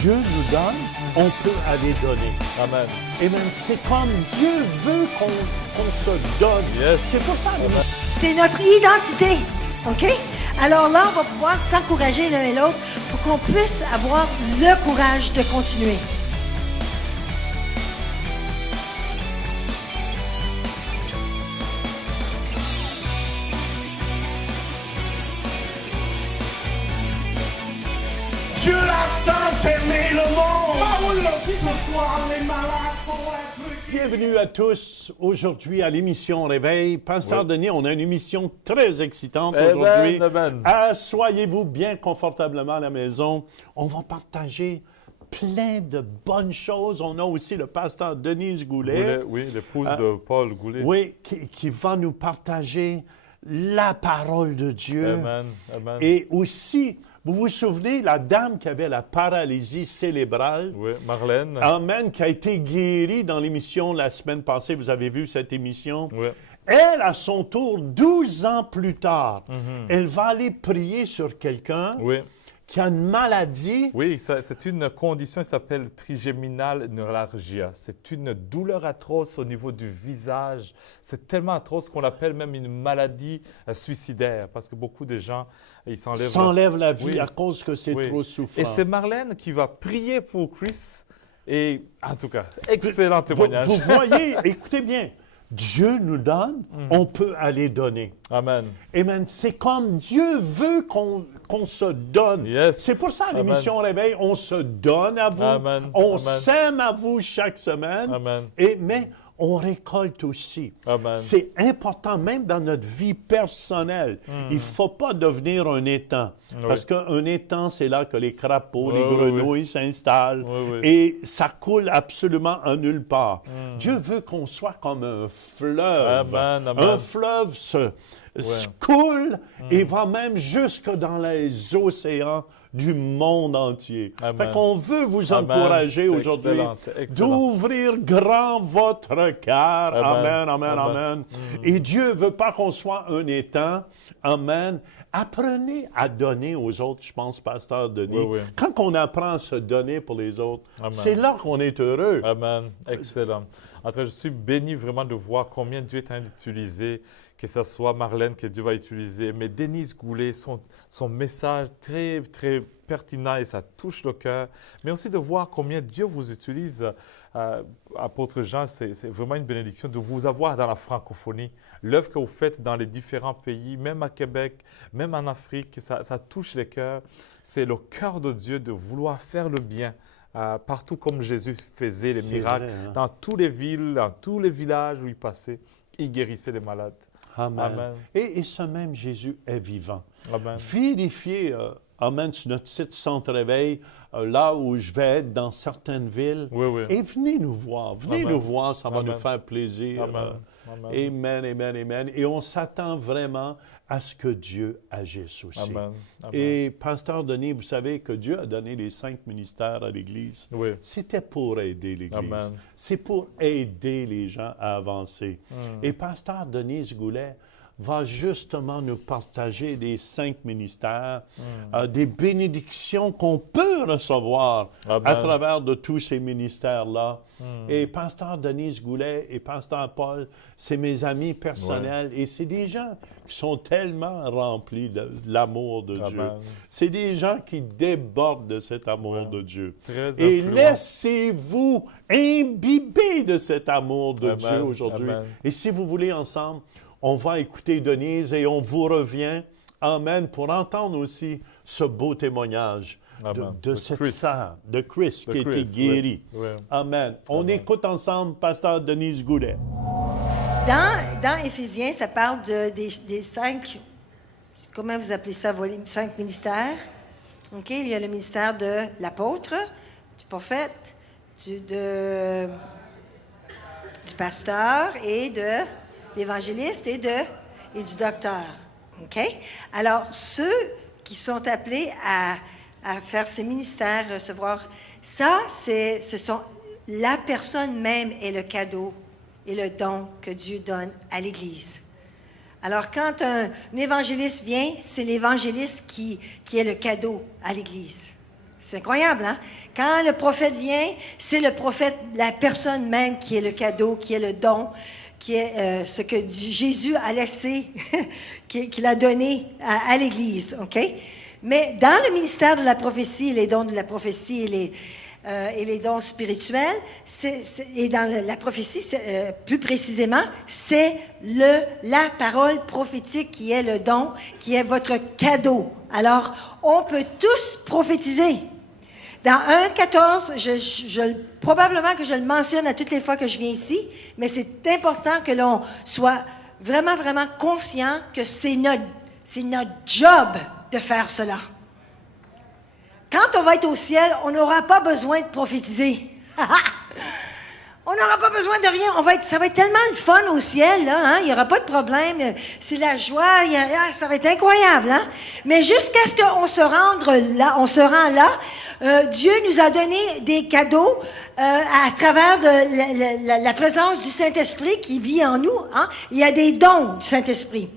Dieu nous donne, on peut aller donner. Amen. Amen. C'est comme Dieu veut qu'on se donne. Yes. C'est pour ça. Amen. C'est notre identité. OK? Alors là, on va pouvoir s'encourager l'un et l'autre pour qu'on puisse avoir le courage de continuer. Dieu a tant aimé le monde. Ce soir, les malades vont être... Bienvenue à tous aujourd'hui à l'émission Réveil. Pasteur Denis, on a une émission très excitante aujourd'hui. Soyez-vous bien confortablement à la maison. On va partager plein de bonnes choses. On a aussi le pasteur Denise Goulet. Oui, l'épouse de Paul Goulet. Oui, qui va nous partager la parole de Dieu. Amen. Amen. Et aussi, vous vous souvenez, la dame qui avait la paralysie cérébrale, Oui, Marlène. Amen, qui a été guérie dans l'émission la semaine passée, vous avez vu cette émission. Oui. Elle, à son tour, 12 ans plus tard, elle va aller prier sur quelqu'un Oui. qui a une maladie. Oui, c'est une condition qui s'appelle trigéminale neuralgia. C'est une douleur atroce au niveau du visage. C'est tellement atroce qu'on l'appelle même une maladie suicidaire parce que beaucoup de gens, ils s'enlèvent la vie Oui. à cause que c'est trop souffrant. Et c'est Marlène qui va prier pour Chris. Et en tout cas, excellent témoignage. Vous voyez, écoutez bien, Dieu nous donne, on peut aller donner. Amen. Amen. C'est comme Dieu veut qu'on se donne. Yes. C'est pour ça, à Amen. l'émission Réveil, on se donne à vous. Amen. On Amen. s'aime à vous chaque semaine. Amen. Mais on récolte aussi. Amen. C'est important, même dans notre vie personnelle. Il ne faut pas devenir un étang. Oui. Parce qu'un étang, c'est là que les crapauds, Oui, les oui, grenouilles s'installent. Oui, oui. Et ça coule absolument en nulle part. Dieu veut qu'on soit comme un fleuve. Amen, amen. Un fleuve se coule et va même jusque dans les océans du monde entier. Amen. Fait qu'on veut vous Amen. encourager C'est aujourd'hui excellent, c'est excellent. d'ouvrir grand votre cœur. Amen. Amen, amen, Amen. amen. Et Dieu veut pas qu'on soit un étang. Amen. Apprenez à donner aux autres, je pense, Pasteur Denis. Oui, oui. Quand on apprend à se donner pour les autres, Amen. c'est là qu'on est heureux. Amen. Excellent. En tout cas, je suis béni vraiment de voir combien Dieu est en train d'utiliser, que ce soit Marlène que Dieu va utiliser, mais Denise Goulet, son message très, très pertinent et ça touche le cœur, mais aussi de voir combien Dieu vous utilise. Apôtre Jean, c'est vraiment une bénédiction de vous avoir dans la francophonie. L'œuvre que vous faites dans les différents pays, même à Québec, même en Afrique, ça touche les cœurs. C'est le cœur de Dieu de vouloir faire le bien. Partout comme Jésus faisait les C'est miracles, vrai, hein? dans toutes les villes, dans tous les villages où il passait, il guérissait les malades. Amen. Amen. Et ce même Jésus est vivant. Amen. Vérifiez, Amen, sur notre site Centre Réveil, là où je vais être dans certaines villes. Oui, oui. Et venez nous voir. Venez Amen. nous voir, ça va Amen. nous faire plaisir. Amen. Amen. Amen, amen, amen. Et on s'attend vraiment à ce que Dieu agisse aussi. Amen. Amen. Et Pasteur Denis, vous savez que Dieu a donné les 5 ministères à l'Église. Oui. C'était pour aider l'Église. Amen. C'est pour aider les gens à avancer. Et Pasteur Denise Goulet va justement nous partager les 5 ministères, des bénédictions qu'on peut recevoir Amen. à travers de tous ces ministères-là. Et Pasteur Denise Goulet et Pasteur Paul, c'est mes amis personnels et c'est des gens qui sont tellement remplis de l'amour de Dieu. Amen. C'est des gens qui débordent de cet amour de Dieu. Très Et influent. laissez-vous imbiber de cet amour de Amen. Dieu aujourd'hui. Amen. Et si vous voulez ensemble, on va écouter Denise et on vous revient, Amen, pour entendre aussi ce beau témoignage Amen. de De cette Chris. sœur, de Chris, qui a été Chris, guérie. oui. Oui. Amen. On Amen. écoute ensemble Pasteur Denise Goulet. Dans Éphésiens, ça parle des 5, comment vous appelez ça, 5 ministères. OK? Il y a le ministère de l'apôtre, du prophète, du pasteur et de l'évangéliste et du docteur. OK? Alors, ceux qui sont appelés à faire ces ministères, recevoir ça, ce sont la personne même est le cadeau et le don que Dieu donne à l'Église. Alors, quand un évangéliste vient, c'est l'évangéliste qui est le cadeau à l'Église. C'est incroyable, hein? Quand le prophète vient, c'est le prophète, la personne même qui est le cadeau, qui est le don, qui est ce que Jésus a laissé, qu'il a donné à l'Église, OK? Mais dans le ministère de la prophétie, les dons de la prophétie et les dons spirituels, et dans la prophétie, plus précisément, c'est la parole prophétique qui est le don, qui est votre cadeau. Alors, on peut tous prophétiser. Dans 1,14, probablement que je le mentionne à toutes les fois que je viens ici, mais c'est important que l'on soit vraiment, vraiment conscient que c'est notre job de faire cela. Quand on va être au ciel, on n'aura pas besoin de prophétiser. On n'aura pas besoin de rien. Ça va être tellement le fun au ciel, là, hein? Il n'y aura pas de problème. C'est la joie. Ça va être incroyable, hein? Mais jusqu'à ce qu'on se rend là, Dieu nous a donné des cadeaux à travers la présence du Saint-Esprit qui vit en nous, hein? Il y a des dons du Saint-Esprit.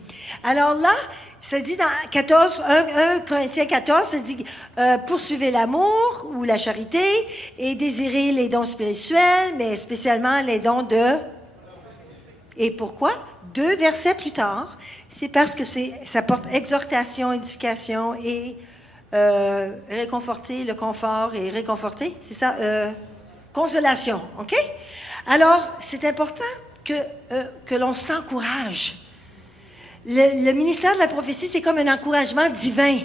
Alors là, ça dit dans 1 Corinthiens 14, ça dit poursuivez l'amour ou la charité et désirez les dons spirituels, mais spécialement les dons de... Et pourquoi? 2 versets plus tard, c'est parce que ça porte exhortation, édification et réconforter, le confort et réconforter, c'est ça? Consolation, OK? Alors, c'est important que l'on s'encourage. Le ministère de la prophétie, c'est comme un encouragement divin.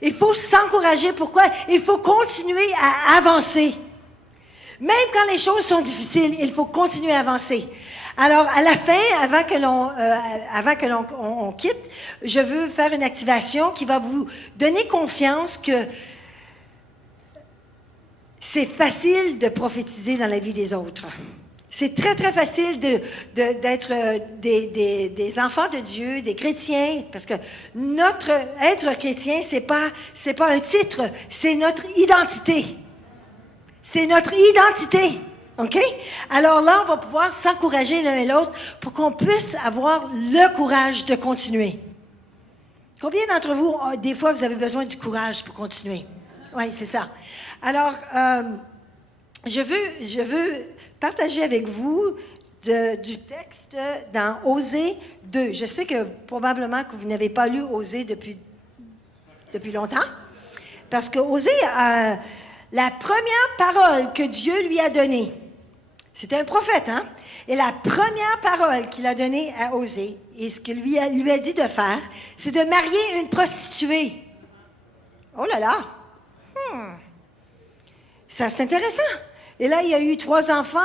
Il faut s'encourager. Pourquoi? Il faut continuer à avancer. Même quand les choses sont difficiles, il faut continuer à avancer. Alors, à la fin, avant que l'on quitte, je veux faire une activation qui va vous donner confiance que c'est facile de prophétiser dans la vie des autres. C'est très, très facile d'être des enfants de Dieu, des chrétiens, parce que notre être chrétien, c'est pas un titre, c'est notre identité. C'est notre identité, OK? Alors là, on va pouvoir s'encourager l'un et l'autre pour qu'on puisse avoir le courage de continuer. Combien d'entre vous, des fois, vous avez besoin du courage pour continuer? Oui, c'est ça. Alors, je veux partager avec vous du texte dans Osée 2. Je sais que probablement que vous n'avez pas lu Osée depuis longtemps, parce que Osée, la première parole que Dieu lui a donnée, c'était un prophète, hein? Et la première parole qu'il a donnée à Osée, et ce qu'il lui a dit de faire, c'est de marier une prostituée. Oh là là! Ça, c'est intéressant. Et là, il y a eu 3 enfants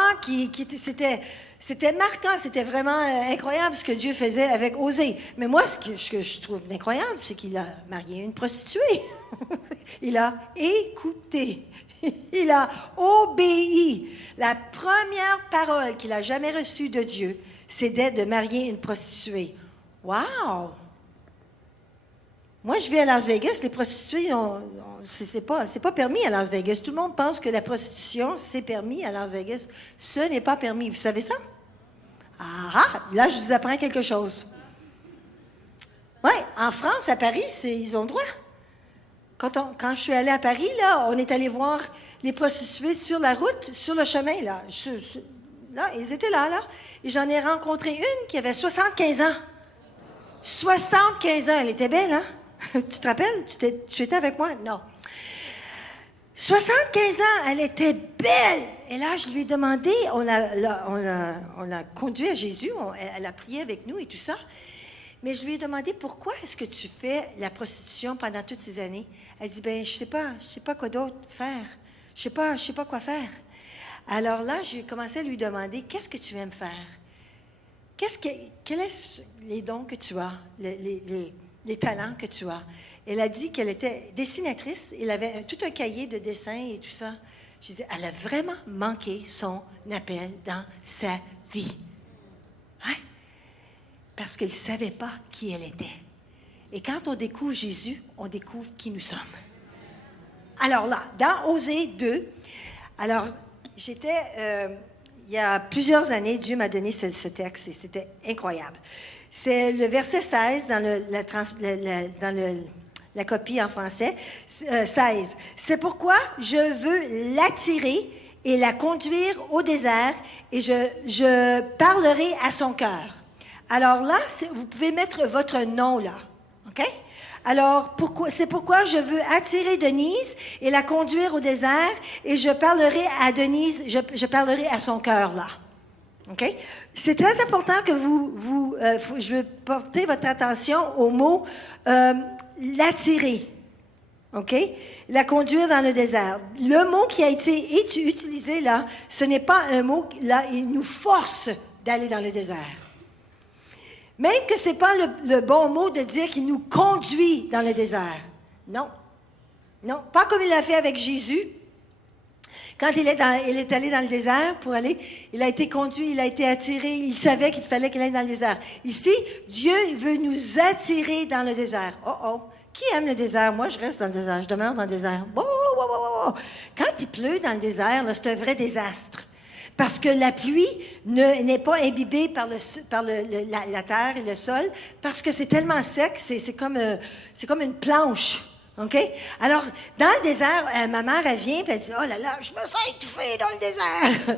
c'était marquant, c'était vraiment incroyable ce que Dieu faisait avec Osée. Mais moi, ce que je trouve incroyable, c'est qu'il a marié une prostituée. Il a écouté. Il a obéi. La première parole qu'il a jamais reçue de Dieu, c'était de marier une prostituée. Wow! Moi, je vis à Las Vegas, les prostituées, c'est pas permis à Las Vegas. Tout le monde pense que la prostitution, c'est permis à Las Vegas. Ce n'est pas permis. Vous savez ça? Ah! Là, je vous apprends quelque chose. Oui, en France, à Paris, ils ont le droit. Quand je suis allée à Paris, là, on est allé voir les prostituées sur la route, sur le chemin, là. Là, ils étaient là. Et j'en ai rencontré une qui avait 75 ans. 75 ans, elle était belle, hein? Tu te rappelles? Tu étais avec moi? Non. 75 ans, elle était belle. Et là, je lui ai demandé, on l'a conduit à Jésus, elle a prié avec nous et tout ça. Mais je lui ai demandé, pourquoi est-ce que tu fais la prostitution pendant toutes ces années? Elle dit, je sais pas quoi d'autre faire. Je sais pas quoi faire. Alors là, j'ai commencé à lui demander, qu'est-ce que tu aimes faire? Quels sont les dons que tu as, les talents que tu as? Elle a dit qu'elle était dessinatrice. Elle avait tout un cahier de dessin et tout ça. Je disais, elle a vraiment manqué son appel dans sa vie. Hein? Parce qu'elle ne savait pas qui elle était. Et quand on découvre Jésus, on découvre qui nous sommes. Alors là, dans Osée 2, alors il y a plusieurs années, Dieu m'a donné ce texte et c'était incroyable. C'est le verset 16 dans la copie en français, 16. C'est pourquoi je veux l'attirer et la conduire au désert, et je parlerai à son cœur. Alors là, vous pouvez mettre votre nom là, OK? Alors, c'est pourquoi je veux attirer Denise et la conduire au désert, et je parlerai à Denise, je parlerai à son cœur là. OK? C'est très important que je veux porter votre attention au mot l'attirer. OK? La conduire dans le désert. Le mot qui a été utilisé là, ce n'est pas un mot, là, il nous force d'aller dans le désert. Même que ce n'est pas le bon mot de dire qu'il nous conduit dans le désert. Non. Non, pas comme il l'a fait avec Jésus. Quand il est allé dans le désert pour aller, il a été conduit, il a été attiré, il savait qu'il fallait qu'il aille dans le désert. Ici, Dieu veut nous attirer dans le désert. Oh! Qui aime le désert? Moi, je reste dans le désert, je demeure dans le désert. Quand il pleut dans le désert, là, c'est un vrai désastre. Parce que la pluie n'est pas imbibée par la terre et le sol, parce que c'est tellement sec, c'est comme une planche. OK? Alors, dans le désert, ma mère, elle vient et elle dit « Oh là là, je me sens étouffée dans le désert! »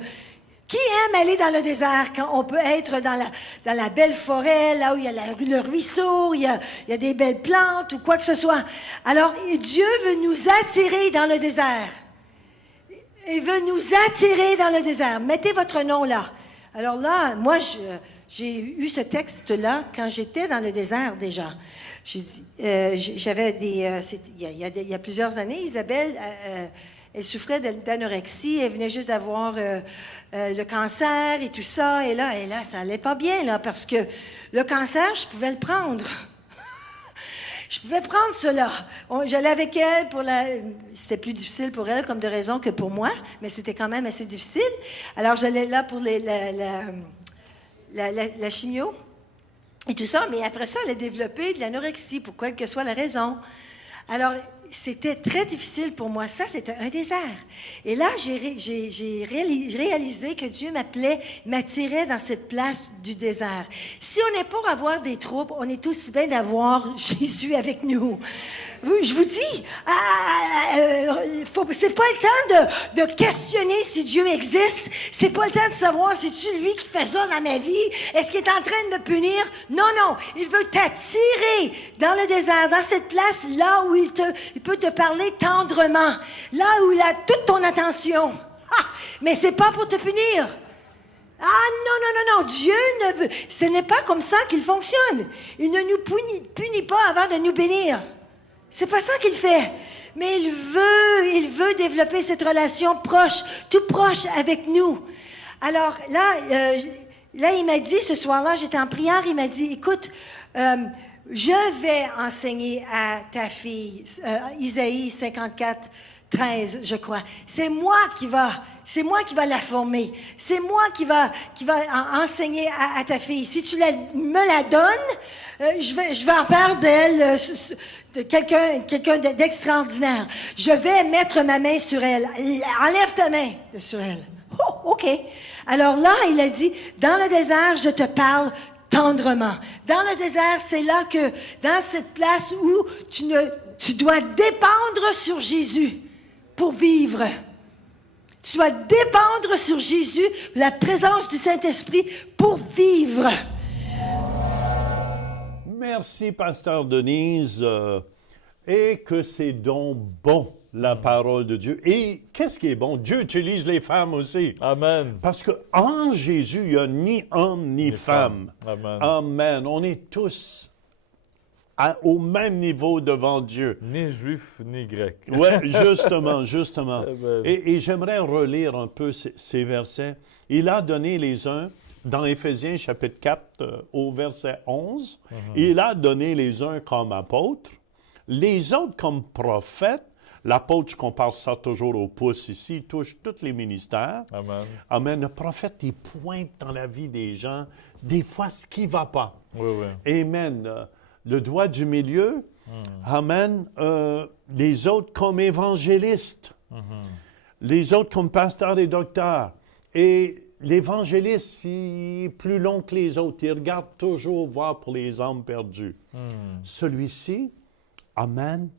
Qui aime aller dans le désert quand on peut être dans la belle forêt, là où il y a le ruisseau, il y a des belles plantes ou quoi que ce soit? Alors, Dieu veut nous attirer dans le désert. Il veut nous attirer dans le désert. Mettez votre nom là. Alors là, moi, j'ai eu ce texte-là quand j'étais dans le désert déjà. J'avais il y a plusieurs années, Isabelle, elle souffrait d'anorexie, elle venait juste d'avoir le cancer et tout ça, et là, ça allait pas bien, là, parce que le cancer, je pouvais le prendre. Je pouvais prendre cela. J'allais avec elle c'était plus difficile pour elle comme de raison que pour moi, mais c'était quand même assez difficile. Alors, j'allais là pour la chimio et tout ça, mais après ça, elle a développé de l'anorexie, pour quelle que soit la raison. Alors, c'était très difficile pour moi. Ça, c'était un désert. Et là, j'ai réalisé que Dieu m'attirait dans cette place du désert. Si on est pour avoir des troubles, on est tous bien d'avoir Jésus avec nous. Je vous dis, c'est pas le temps de questionner si Dieu existe. C'est pas le temps de savoir si c'est lui qui fait ça dans ma vie. Est-ce qu'il est en train de me punir? Non. Il veut t'attirer dans le désert, dans cette place là où il peut te parler tendrement, là où il a toute ton attention. Mais c'est pas pour te punir. Non. Dieu ce n'est pas comme ça qu'il fonctionne. Il ne nous punit pas avant de nous bénir. C'est pas ça qu'il fait. Mais il veut développer cette relation tout proche avec nous. Alors là, il m'a dit, ce soir-là, j'étais en prière, il m'a dit, écoute, je vais enseigner à ta fille, Isaïe 54, 13, je crois. C'est moi qui va la former. C'est moi qui va enseigner à ta fille. Si tu me la donnes, je vais en faire d'elle quelqu'un d'extraordinaire. Je vais mettre ma main sur elle. Enlève ta main sur elle. Oh, OK. Alors là, il a dit, dans le désert, je te parle tendrement. Dans le désert, c'est là que, dans cette place où tu dois dépendre sur Jésus pour vivre. Tu dois dépendre sur Jésus, la présence du Saint-Esprit pour vivre. Merci, Pasteur Denise. Et que c'est donc bon, la parole de Dieu. Et qu'est-ce qui est bon? Dieu utilise les femmes aussi. Amen. Parce qu'en Jésus, il n'y a ni homme ni femme. Amen. Amen. On est tous au même niveau devant Dieu. Ni juif, ni grec. Oui, justement. Amen. Et j'aimerais relire un peu ces versets. Il a donné les uns, dans Éphésiens chapitre 4, au verset 11, il a donné les uns comme apôtres, les autres comme prophètes. L'apôtre, je compare ça toujours au pouce ici, il touche tous les ministères. Amen. Amen. Le prophète, il pointe dans la vie des gens, des fois, ce qui ne va pas. Oui. Amen. Le doigt du milieu. Amen. Les autres comme évangélistes. Les autres comme pasteurs et docteurs. Et l'évangéliste, il est plus long que les autres. Il regarde toujours voir pour les âmes perdues. Celui-ci, Amen.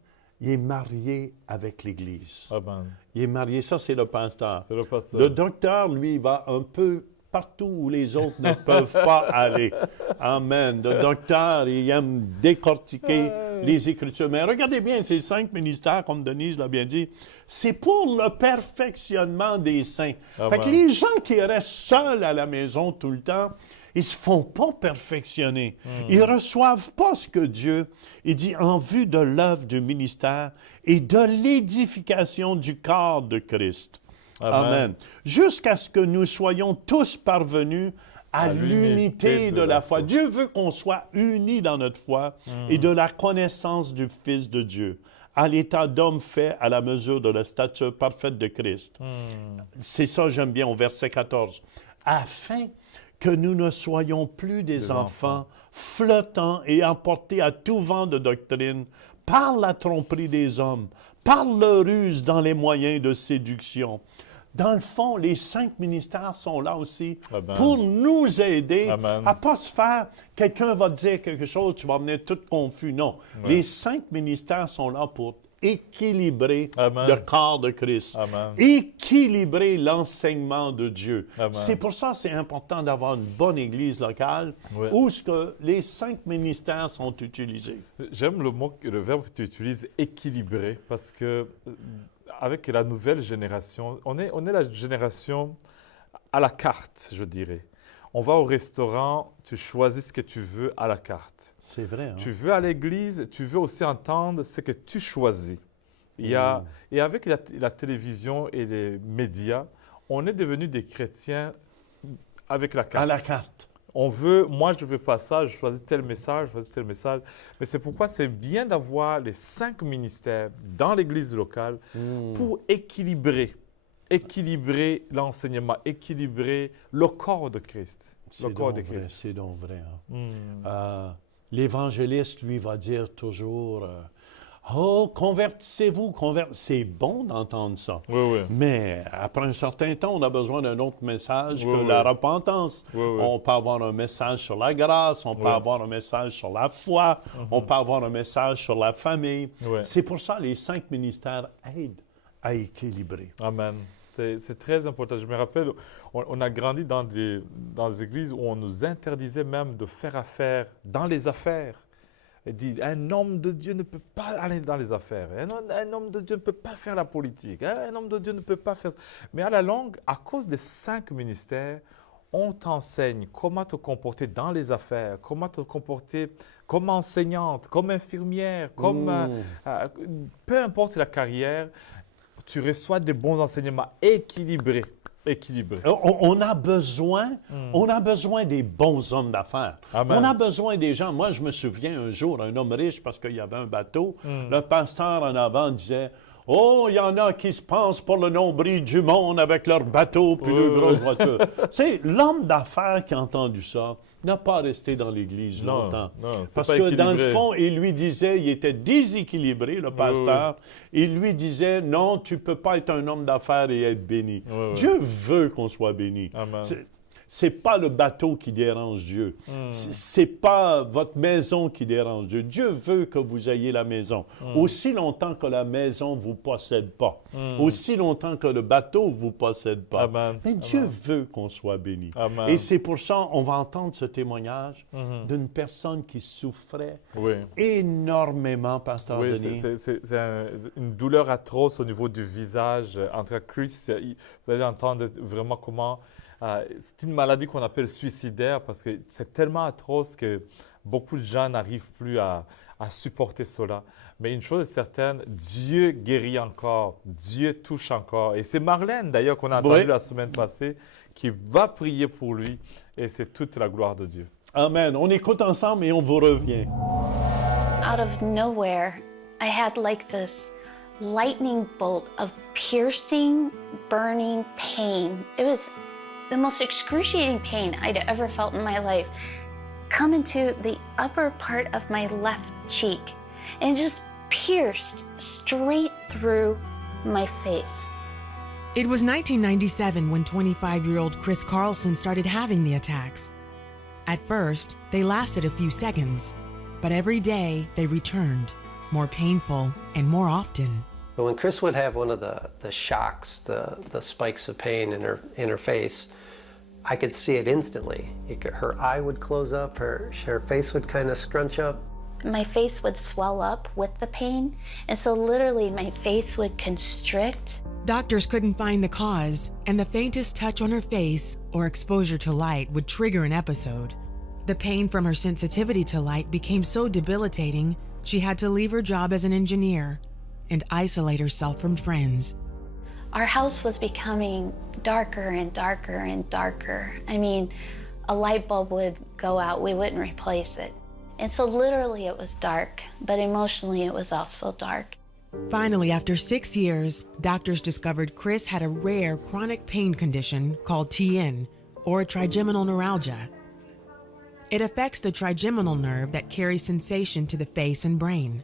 Il est marié avec l'Église. Amen. Il est marié, ça c'est le pasteur. C'est le pasteur. Le docteur, lui, il va un peu partout où les autres ne peuvent pas aller. Amen. Le docteur, il aime décortiquer les Écritures. Mais regardez bien, ces 5 ministères, comme Denise l'a bien dit, c'est pour le perfectionnement des saints. Amen. Fait que les gens qui restent seuls à la maison tout le temps, ils ne se font pas perfectionner. Ils ne reçoivent pas ce que Dieu, il dit, en vue de l'œuvre du ministère et de l'édification du corps de Christ. Amen. Jusqu'à ce que nous soyons tous parvenus à l'unité de la foi. Dieu veut qu'on soit unis dans notre foi et de la connaissance du Fils de Dieu, à l'état d'homme fait à la mesure de la stature parfaite de Christ. C'est ça, j'aime bien, au verset 14. Afin que nous ne soyons plus des enfants flottants et emportés à tout vent de doctrine par la tromperie des hommes, par leur ruse dans les moyens de séduction. Dans le fond, les 5 ministères sont là aussi pour nous aider à ne pas se faire, quelqu'un va te dire quelque chose, tu vas venir tout confus. Non, les 5 ministères sont là pour équilibrer le corps de Christ, équilibrer l'enseignement de Dieu. C'est pour ça que c'est important d'avoir une bonne église locale où ce que les 5 ministères sont utilisés. J'aime le verbe que tu utilises, équilibrer, parce que avec la nouvelle génération, on est la génération à la carte, je dirais. On va au restaurant, tu choisis ce que tu veux à la carte. C'est vrai. Hein? Tu veux à l'église, tu veux aussi entendre ce que tu choisis. Et avec la télévision et les médias, on est devenus des chrétiens avec la carte. À la carte. On veut, moi je ne veux pas ça, je choisis tel message, je choisis tel message. Mais c'est pourquoi c'est bien d'avoir les 5 ministères dans l'église locale pour équilibrer l'enseignement, équilibrer le corps de Christ. C'est donc vrai. Hein? L'évangéliste, lui, va dire toujours oh, convertissez-vous, c'est bon d'entendre ça. Mais après un certain temps, on a besoin d'un autre message que la repentance. On peut avoir un message sur la grâce, on peut avoir un message sur la foi, on peut avoir un message sur la famille. C'est pour ça que les 5 ministères aident à équilibrer. Amen. C'est très important. Je me rappelle, on a grandi dans des églises où on nous interdisait même de faire affaire dans les affaires. Il dit, un homme de Dieu ne peut pas aller dans les affaires. Un homme de Dieu ne peut pas faire la politique. Un homme de Dieu ne peut pas faire... Mais à la longue, à cause des 5 ministères, on t'enseigne comment te comporter dans les affaires, comment te comporter comme enseignante, comme infirmière, comme... peu importe la carrière, tu reçois des bons enseignements équilibrés. On a besoin des bons hommes d'affaires. On a besoin des gens. Moi, je me souviens un jour, un homme riche, parce qu'il y avait un bateau, le pasteur en avant disait « Oh, il y en a qui se pensent pour le nombril du monde avec leur bateau puis leur grosse voiture. » C'est l'homme d'affaires qui a entendu ça n'a pas resté dans l'Église longtemps. Parce que dans le fond, il lui disait, il était déséquilibré, le pasteur. Il lui disait, non, tu ne peux pas être un homme d'affaires et être béni. Dieu veut qu'on soit béni. C'est pas le bateau qui dérange Dieu. C'est pas votre maison qui dérange Dieu. Dieu veut que vous ayez la maison. Aussi longtemps que la maison ne vous possède pas. Aussi longtemps que le bateau ne vous possède pas. Mais Dieu veut qu'on soit béni. Et c'est pour ça qu'on va entendre ce témoignage d'une personne qui souffrait énormément, Pasteur Denis. C'est une douleur atroce au niveau du visage. En tout cas, Chris, vous allez entendre vraiment comment... c'est une maladie qu'on appelle suicidaire parce que c'est tellement atroce que beaucoup de gens n'arrivent plus à supporter cela. Mais une chose est certaine, Dieu guérit encore, Dieu touche encore. Et c'est Marlène, d'ailleurs, qu'on a entendu la semaine passée, qui va prier pour lui. Et c'est toute la gloire de Dieu. Amen. On écoute ensemble et on vous revient. Out of nowhere, I had like this lightning bolt of piercing, burning pain. It was the most excruciating pain I'd ever felt in my life come into the upper part of my left cheek and just pierced straight through my face. It was 1997 when 25-year-old Chris Carlson started having the attacks. At first, they lasted a few seconds, but every day they returned. more painful, and more often. But when Chris would have one of the shocks, the spikes of pain in her face, I could see it instantly. Her eye would close up, her face would kind of scrunch up. My face would swell up with the pain, and so literally my face would constrict. Doctors couldn't find the cause, and the faintest touch on her face or exposure to light would trigger an episode. The pain from her sensitivity to light became so debilitating, she had to leave her job as an engineer and isolate herself from friends. Our house was becoming darker and darker and darker. I mean, a light bulb would go out, we wouldn't replace it. And so literally it was dark, but emotionally it was also dark. Finally, after 6 years, doctors discovered Chris had a rare chronic pain condition called TN, or trigeminal neuralgia. It affects the trigeminal nerve that carries sensation to the face and brain.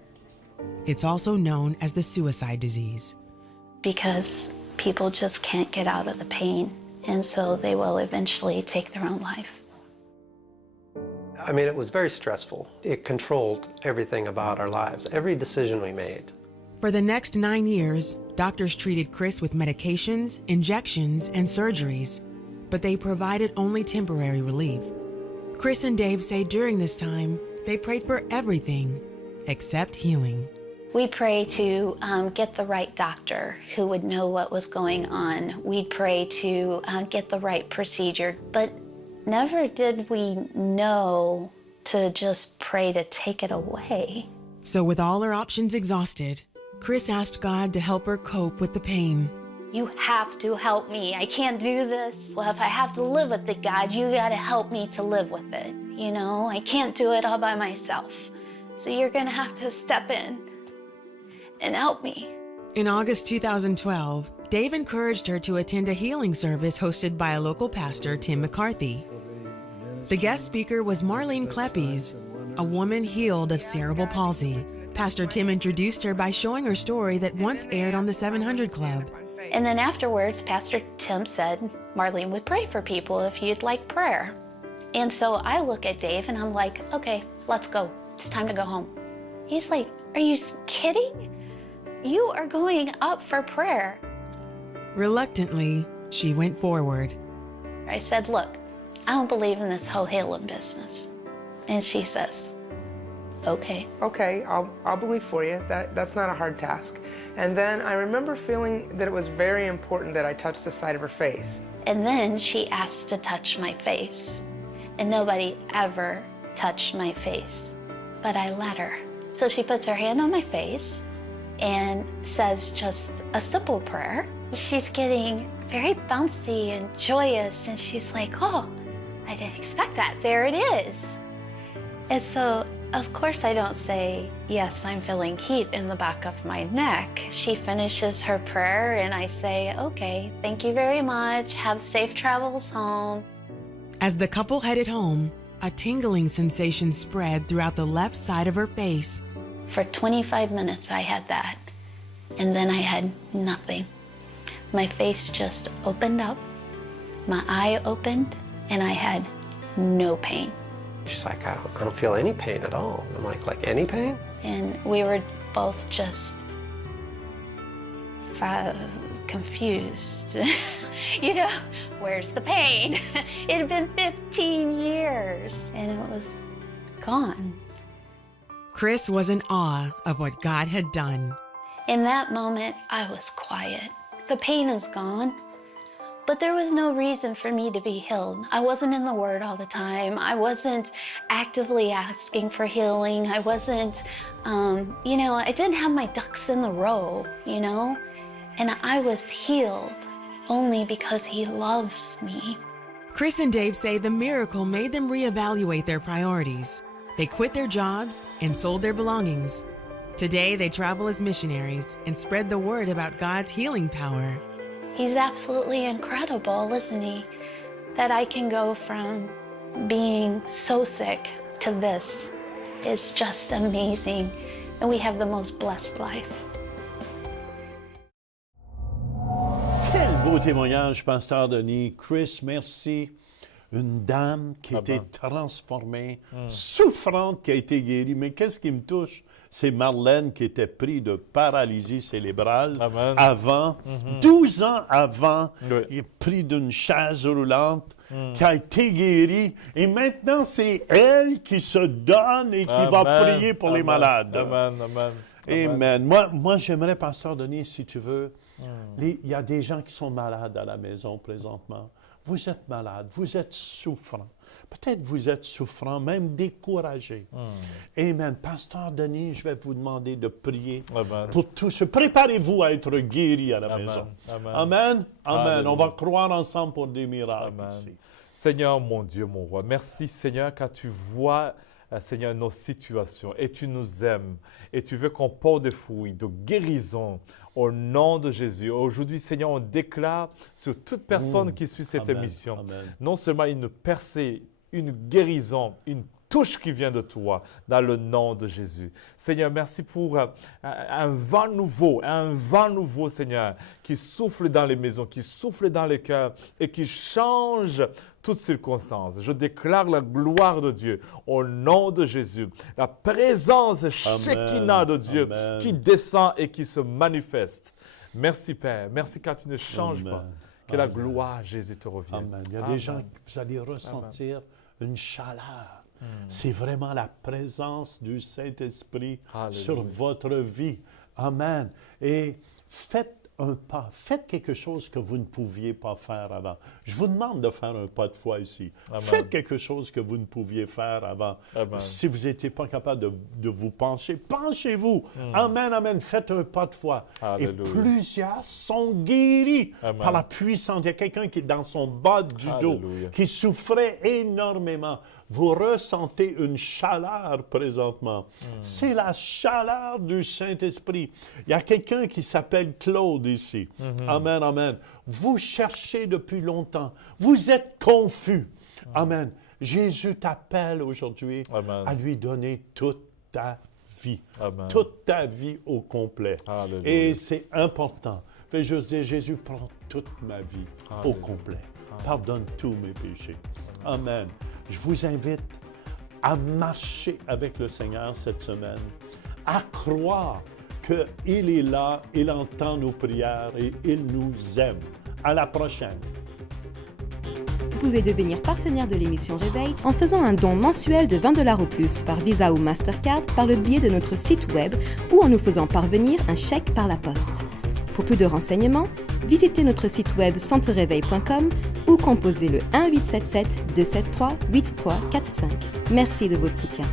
It's also known as the suicide disease. Because people just can't get out of the pain, and so they will eventually take their own life. I mean, it was very stressful. It controlled everything about our lives, every decision we made. For the next 9 years, doctors treated Chris with medications, injections, and surgeries, but they provided only temporary relief. Chris and Dave say during this time, they prayed for everything except healing. We pray to get the right doctor who would know what was going on. We'd pray to get the right procedure, but never did we know to just pray to take it away. So with all her options exhausted, Chris asked God to help her cope with the pain. You have to help me. I can't do this. Well, if I have to live with it, God, you gotta help me to live with it. You know, I can't do it all by myself. So you're gonna have to step in and help me. In August 2012, Dave encouraged her to attend a healing service hosted by a local pastor, Tim McCarthy. The guest speaker was Marlene Kleppies, a woman healed of cerebral palsy. Pastor Tim introduced her by showing her story that once aired on the 700 Club. And then afterwards, Pastor Tim said, Marlene would pray for people if you'd like prayer. And so I look at Dave and I'm like, okay, let's go. It's time to go home. He's like, are you kidding? You are going up for prayer. Reluctantly, she went forward. I said, look, I don't believe in this whole healing business. And she says, okay. Okay, I'll believe for you. That's not a hard task. And then I remember feeling that it was very important that I touch the side of her face. And then she asked to touch my face. And nobody ever touched my face, but I let her. So she puts her hand on my face and says just a simple prayer. She's getting very bouncy and joyous, and she's like, oh, I didn't expect that. There it is. And so, of course, I don't say, yes, I'm feeling heat in the back of my neck. She finishes her prayer, and I say, okay, thank you very much. Have safe travels home. As the couple headed home, a tingling sensation spread throughout the left side of her face. For 25 minutes, I had that. And then I had nothing. My face just opened up, my eye opened, and I had no pain. She's like, I don't feel any pain at all. I'm like any pain? And we were both just confused. You know, where's the pain? It had been 15 years, and it was gone. Chris was in awe of what God had done. In that moment, I was quiet. The pain is gone, but there was no reason for me to be healed. I wasn't in the Word all the time. I wasn't actively asking for healing. I wasn't, you know, I didn't have my ducks in the row, you know? And I was healed only because He loves me. Chris and Dave say the miracle made them reevaluate their priorities. They quit their jobs and sold their belongings. Today, they travel as missionaries and spread the word about God's healing power. He's absolutely incredible, isn't He? That I can go from being so sick to this is just amazing. And we have the most blessed life. Quel beau témoignage, Pasteur Denis. Chris, merci. une dame qui Ah était ben. transformée, souffrante, qui a été guérie. Mais qu'est-ce qui me touche? C'est Marlène qui était prise de paralysie cérébrale Amen. avant, 12 ans avant, Oui. il est pris d'une chaise roulante, qui a été guérie. Et maintenant, c'est elle qui se donne et qui va Amen. prier pour les Amen. malades. Amen, amen. Amen. Moi j'aimerais, Pasteur Denis, si tu veux, il y a des gens qui sont malades à la maison présentement. Vous êtes malade, vous êtes souffrant. Peut-être vous êtes souffrant, même découragé. Amen. Pasteur Denis, je vais vous demander de prier Amen. pour tous ceux. Préparez-vous à être guéris à la Amen. maison. Amen. Amen. Amen. Alléluia. On va croire ensemble pour des miracles Amen. ici. Seigneur, mon Dieu, mon roi, merci Seigneur car tu vois, Seigneur, nos situations et tu nous aimes et tu veux qu'on porte des fruits de guérison au nom de Jésus. Aujourd'hui, Seigneur, on déclare sur toute personne qui suit cette Amen. émission, Amen. non seulement une percée, une guérison, une touche qui vient de toi, dans le nom de Jésus. Seigneur, merci pour un vent nouveau, Seigneur, qui souffle dans les maisons, qui souffle dans les cœurs et qui change toutes circonstances. Je déclare la gloire de Dieu au nom de Jésus. La présence Shekinah de Dieu Amen. qui descend et qui se manifeste. Merci Père, merci car tu ne changes Amen. pas. Que la Amen. gloire, Jésus, te revienne. Amen. Il y a Amen. des gens que vous allez ressentir une chaleur. C'est vraiment la présence du Saint-Esprit Alléluia. sur votre vie. Amen. Et faites un pas, faites quelque chose que vous ne pouviez pas faire avant. Je vous demande de faire un pas de foi ici. Amen. Faites quelque chose que vous ne pouviez faire avant. Amen. Si vous n'étiez pas capable de vous pencher, penchez-vous. Amen, amen. Faites un pas de foi. Alléluia. Et plusieurs sont guéris Amen. par la puissance. Il y a quelqu'un qui est dans son bas du dos, Alléluia. qui souffrait énormément. Vous ressentez une chaleur présentement. C'est la chaleur du Saint-Esprit. Il y a quelqu'un qui s'appelle Claude ici. Amen, amen. Vous cherchez depuis longtemps. Vous êtes confus. Amen. Jésus t'appelle aujourd'hui Amen. à lui donner toute ta vie. Amen. Toute ta vie au complet. Alléluia. Et c'est important. Fais juste dire, Jésus, prends toute ma vie au Alléluia. complet. Pardonne tous mes péchés. Amen. Je vous invite à marcher avec le Seigneur cette semaine, à croire qu'il est là, il entend nos prières et il nous aime. À la prochaine. Vous pouvez devenir partenaire de l'émission Réveil en faisant un don mensuel de 20 $ ou plus par Visa ou Mastercard par le biais de notre site web ou en nous faisant parvenir un chèque par la poste. Pour plus de renseignements, visitez notre site web centreréveil.com ou composez le 1-877-273-8345. Merci de votre soutien.